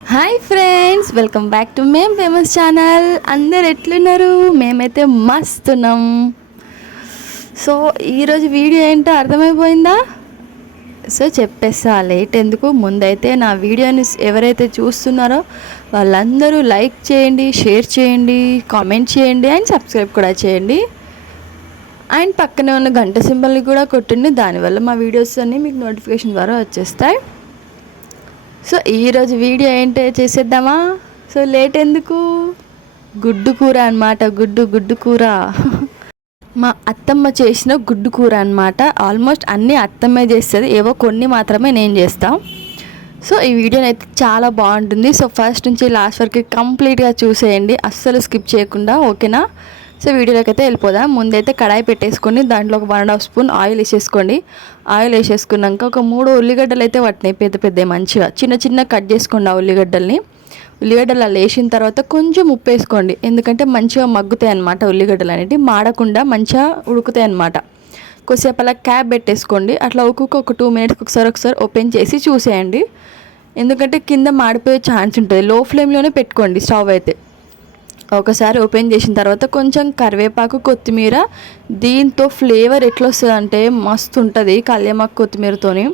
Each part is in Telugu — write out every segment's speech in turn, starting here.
Hi friends welcome back to Mem famous channel అందరు ఎట్లున్నారు? మేమైతే మస్తున్నాం. సో ఈరోజు వీడియో ఏంటో అర్థమైపోయిందా? సో చెప్పేస్తా లేట్ ఎందుకు? ముందైతే నా వీడియోని ఎవరైతే చూస్తున్నారో వాళ్ళందరూ లైక్ చేయండి షేర్ చేయండి కామెంట్ చేయండి అండ్ సబ్స్క్రైబ్ కూడా చేయండి. అండ్ పక్కనే ఉన్న గంట సింబల్ని కూడా కొట్టండి. దానివల్ల మా వీడియోస్ అన్నీ మీకు నోటిఫికేషన్ ద్వారా వచ్చేస్తాయి. సో ఈరోజు వీడియో ఏంటో చేసేద్దామా? సో లేట్ ఎందుకు? గుడ్డు కూర అనమాట గుడ్డు గుడ్డు కూర. మా అత్తమ్మ చేసిన గుడ్డు కూర అనమాట ఆల్మోస్ట్ అన్నీ అత్తమ్మే చేస్తుంది ఏవో కొన్ని మాత్రమే నేను చేస్తాం. సో ఈ వీడియోని అయితే చాలా బాగుంటుంది. సో ఫస్ట్ నుంచి లాస్ట్ వరకు కంప్లీట్గా చూసేయండి. అస్సలు స్కిప్ చేయకుండా ఓకేనా? సో వీడియోలోకి అయితే వెళ్ళిపోదాం. ముందైతే కడాయి పెట్టేసుకొని దాంట్లో ఒక one and half spoon oil వేసేసుకోండి. ఆయిల్ వేసేసుకున్నాక ఒక మూడు ఉల్లిగడ్డలు అయితే పట్టినాయి పెద్ద పెద్ద మంచిగా. చిన్న చిన్న కట్ చేసుకోండి ఆ ఉల్లిగడ్డల్ని. ఉల్లిగడ్డలు అలా వేసిన తర్వాత కొంచెం ఉప్పు వేసుకోండి. ఎందుకంటే మంచిగా మగ్గుతాయి అనమాట ఉల్లిగడ్డలు అనేవి మాడకుండా మంచిగా ఉడుకుతాయి అనమాట కొద్దిసేపు అలా క్యాప్ పెట్టేసుకోండి. అట్లా ఒక్కొక్క ఒక టూ మినిట్స్కి ఒకసారి ఒకసారి ఓపెన్ చేసి చూసేయండి. ఎందుకంటే కింద మాడిపోయే ఛాన్స్ ఉంటుంది. లో ఫ్లేమ్లోనే పెట్టుకోండి స్టవ్ అయితే. ఒకసారి ఓపెన్ చేసిన తర్వాత కొంచెం కరివేపాకు కొత్తిమీర దీంతో ఫ్లేవర్ ఎట్లా వస్తుంది అంటే మస్తు ఉంటుంది కళ్యామాకు కొత్తిమీరతోని.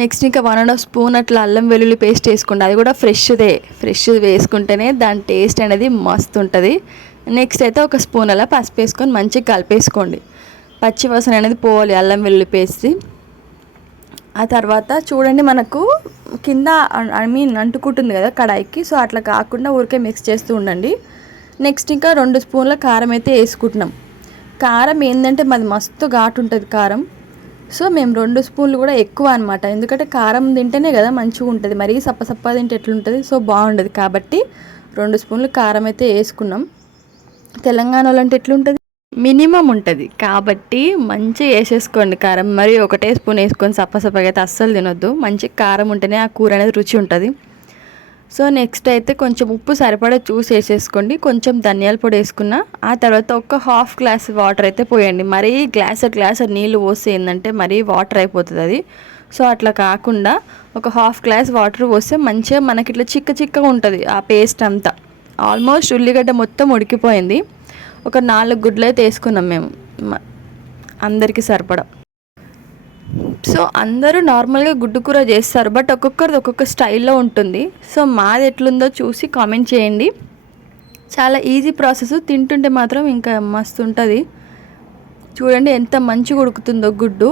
నెక్స్ట్ ఇంకా వన్ అండ్ హాఫ్ స్పూన్ అట్లా అల్లం వెల్లుల్లి పేస్ట్ వేసుకోండి అది కూడా ఫ్రెష్దే. ఫ్రెష్ వేసుకుంటేనే దాని టేస్ట్ అనేది మస్తు ఉంటుంది నెక్స్ట్ అయితే ఒక స్పూన్ అలా పసుపు వేసుకొని మంచిగా కలిపేసుకోండి. పచ్చి వాసన అనేది పోవాలి అల్లం వెల్లుల్లి పేస్ట్ ఆ తర్వాత చూడండి మనకు కింద ఐ మీన్ అంటుకుంటుంది కదా కడాయికి. సో అట్లా కాకుండా ఊరికే మిక్స్ చేస్తూ ఉండండి. నెక్స్ట్ ఇంకా రెండు స్పూన్ల కారం అయితే వేసుకుంటున్నాం. కారం ఏంటంటే మాది మస్తు ఘాటు ఉంటుంది కారం. సో మేము రెండు స్పూన్లు కూడా ఎక్కువ అనమాట ఎందుకంటే కారం తింటేనే కదా మంచిగా ఉంటుంది. మరీ సప్ప సప్ప తింటే ఎట్లుంటుంది? సో బాగుండదు కాబట్టి రెండు స్పూన్లు కారం అయితే వేసుకున్నాం. తెలంగాణలో అంటే ఎట్లుంటుంది? మినిమం ఉంటుంది. కాబట్టి మంచిగా వేసేసుకోండి కారం. మరి ఒకటే స్పూన్ వేసుకొని సప్పసప్పగా అయితే అస్సలు తినొద్దు. మంచి కారం ఉంటేనే ఆ కూర అనేది రుచి ఉంటుంది. సో నెక్స్ట్ అయితే కొంచెం ఉప్పు సరిపడా చూసి వేసేసుకోండి. కొంచెం ధనియాల పొడి వేసుకున్న ఆ తర్వాత ఒక హాఫ్ గ్లాస్ వాటర్ అయితే పోయండి. మరీ గ్లాస్ గ్లాస్ నీళ్ళు పోస్తే ఏంటంటే మరీ వాటర్ అయిపోతుంది అది. సో అట్లా కాకుండా ఒక హాఫ్ గ్లాస్ వాటర్ పోస్తే మంచిగా మనకి ఇట్లా చిక్క చిక్కగా ఉంటుంది ఆ పేస్ట్ అంతా. ఆల్మోస్ట్ ఉల్లిగడ్డ మొత్తం ఉడికిపోయింది. ఒక నాలుగు గుడ్లు అయితే వేసుకున్నాం మేము. అందరికీ సరిపడా. సో అందరూ నార్మల్గా గుడ్డు కూర చేస్తారు బట్ ఒక్కొక్కరిది ఒక్కొక్క స్టైల్లో ఉంటుంది. సో మాది ఎట్లుందో చూసి కామెంట్ చేయండి. చాలా ఈజీ ప్రాసెస్ తింటుంటే మాత్రం ఇంకా మస్తు ఉంటుంది. చూడండి ఎంత మంచిగా ఉడుకుతుందో గుడ్డు.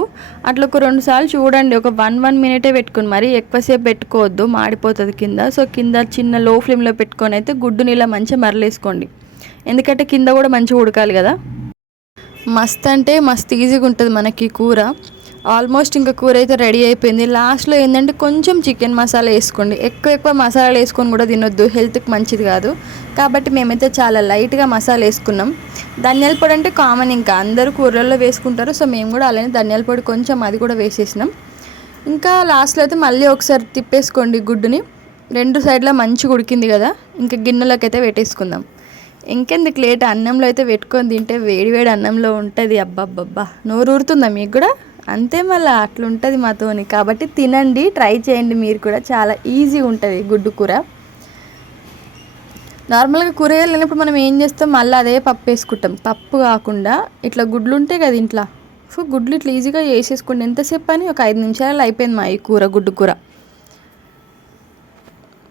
అట్లా ఒక రెండు సార్లు చూడండి ఒక వన్ వన్ మినిటే పెట్టుకుని మరి ఎక్కువసేపు పెట్టుకోవద్దు మాడిపోతుంది కింద. సో కింద చిన్న లో ఫ్లేమ్లో పెట్టుకొని అయితే గుడ్డుని ఇలా మంచిగా మరలేసుకోండి. ఎందుకంటే కింద కూడా మంచిగా ఉడకాలి కదా. మస్త్ అంటే మస్త్ ఈజీగా ఉంటుంది మనకి కూర. ఆల్మోస్ట్ ఇంకా కూర అయితే రెడీ అయిపోయింది. లాస్ట్లో ఏంటంటే కొంచెం చికెన్ మసాలా వేసుకోండి. ఎక్కువ ఎక్కువ మసాలాలు వేసుకొని కూడా తినొద్దు. హెల్త్కి మంచిది కాదు. కాబట్టి మేమైతే చాలా లైట్గా మసాలా వేసుకున్నాం. ధనియాల పొడి అంటే కామన్ ఇంకా. అందరూ కూరల్లో వేసుకుంటారు. సో మేము కూడా అలానే ధనియాల పొడి కొంచెం అది కూడా వేసేసినాం. ఇంకా లాస్ట్లో అయితే మళ్ళీ ఒకసారి తిప్పేసుకోండి గుడ్డుని. రెండు సైడ్లో మంచిగా ఉడికింది కదా. ఇంకా గిన్నెలోకి అయితే పెట్టేసుకుందాం. ఇంకెందుకు లేట్? అన్నంలో అయితే పెట్టుకొని తింటే వేడి వేడి అన్నంలో ఉంటుంది. అబ్బబ్బబ్బా. నోరు ఊరుతుందా మీకు కూడా? అంతే మళ్ళీ అట్లుంటుంది మాతోని కాబట్టి తినండి ట్రై చేయండి మీరు కూడా. చాలా ఈజీ ఉంటుంది గుడ్డు కూర. నార్మల్గా కూరగాయలు లేనప్పుడు మనం ఏం చేస్తాం? మళ్ళీ అదే పప్పు వేసుకుంటాం. పప్పు కాకుండా ఇట్లా గుడ్లు ఉంటాయి కదా ఇంట్లో. సో గుడ్లు ఇట్లా ఈజీగా వేసేసుకోండి. ఎంతసేపు అని ఒక ఐదు నిమిషాలు అయిపోయింది మా ఈ కూర గుడ్డు కూర.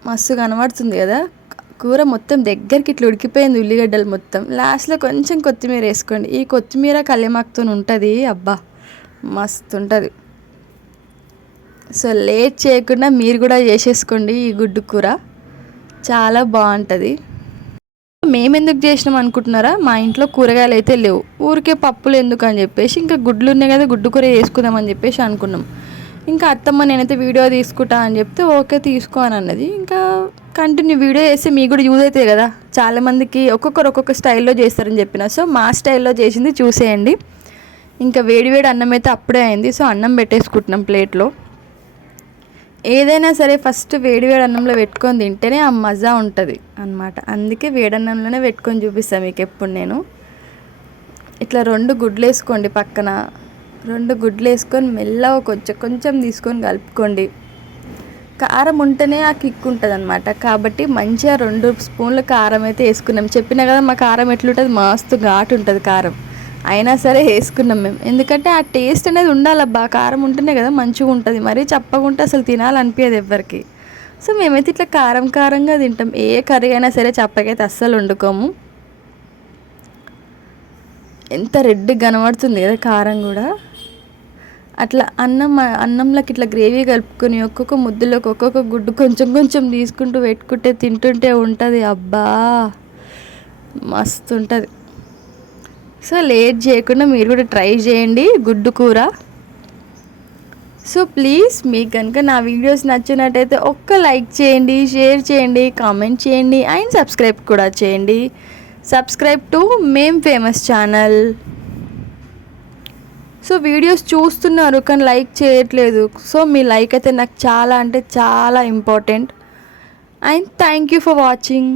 మస్తు కనబడుతుంది కదా? కూర మొత్తం దగ్గరికి ఇట్లా ఉడికిపోయింది ఉల్లిగడ్డలు మొత్తం. లాస్ట్లో కొంచెం కొత్తిమీర వేసుకోండి. ఈ కొత్తిమీర కళ్యమాకుతో ఉంటుంది అబ్బా మస్తు ఉంటుంది. సో లేట్ చేయకుండా మీరు కూడా చేసేసుకోండి ఈ గుడ్డు కూర. చాలా బాగుంటుంది. మేము ఎందుకు చేసినాం అనుకుంటున్నారా? మా ఇంట్లో కూరగాయలు అయితే లేవు. ఊరికే పప్పులు ఎందుకు అని చెప్పేసి ఇంకా గుడ్లు ఉన్నాయి కదా గుడ్డు కూర వేసుకుందామని చెప్పేసి అనుకున్నాం. ఇంకా అత్తమ్మ నేనైతే వీడియో తీసుకుంటా అని చెప్తే ఓకే తీసుకో అని అన్నది. ఇంకా కంటిన్యూ వీడియో చేస్తే మీకు కూడా యూజ్ అవుతాయి కదా. చాలామందికి ఒక్కొక్కరు ఒక్కొక్క స్టైల్లో చేస్తారని చెప్పిన. సో మా స్టైల్లో చేసింది చూసేయండి. ఇంకా వేడి వేడి అన్నం అయితే అప్పుడే అయింది. సో అన్నం పెట్టేసుకుంటున్నాం ప్లేట్లో. ఏదైనా సరే ఫస్ట్ వేడి వేడి అన్నంలో పెట్టుకొని తింటేనే ఆ మజా ఉంటుంది అనమాట అందుకే వేడన్నంలోనే పెట్టుకొని చూపిస్తాను మీకు ఎప్పుడు నేను. ఇట్లా రెండు గుడ్లు వేసుకోండి పక్కన. రెండు గుడ్లు వేసుకొని మెల్లగా కొంచెం కొంచెం తీసుకొని కలుపుకోండి. కారం ఉంటేనే ఆ కిక్ ఉంటుంది అనమాట కాబట్టి మంచిగా రెండు స్పూన్లు కారం అయితే వేసుకున్నాం. చెప్పినా కదా మా కారం ఎట్లుంటుంది? మస్తు ఘాటు ఉంటుంది కారం. అయినా సరే వేసుకున్నాం మేము. ఎందుకంటే ఆ టేస్ట్ అనేది ఉండాలబ్బా. కారం ఉంటేనే కదా మంచిగా ఉంటుంది. మరీ చప్పకుంటే అసలు తినాలనిపించదు ఎవ్వరికి. సో మేమైతే ఇట్లా కారం కారంగా తింటాం. ఏ కర్రీ అయినా సరే చప్పకైతే అస్సలు వండుకోము. ఎంత రెడ్ కనబడుతుంది కదా కారం కూడా. అట్లా అన్నం అన్నంలోకి ఇట్లా గ్రేవీ కలుపుకొని ఒక్కొక్క ముద్దులోకి ఒక్కొక్క గుడ్డు కొంచెం కొంచెం తీసుకుంటూ పెట్టుకుంటే తింటుంటే ఉంటుంది. అబ్బా! మస్తు ఉంటుంది. సో లేట్ చేయకుండా మీరు కూడా ట్రై చేయండి గుడ్డు కూర. సో ప్లీజ్ మీకు కనుక నా వీడియోస్ నచ్చినట్టయితే ఒక్క లైక్ చేయండి షేర్ చేయండి కామెంట్ చేయండి అండ్ సబ్స్క్రైబ్ కూడా చేయండి. Subscribe to Mem famous channel. So videos చూస్తున్నారు కానీ లైక్ చేయట్లేదు. సో మీ లైక్ అయితే నాకు చాలా అంటే చాలా important. And thank you for watching.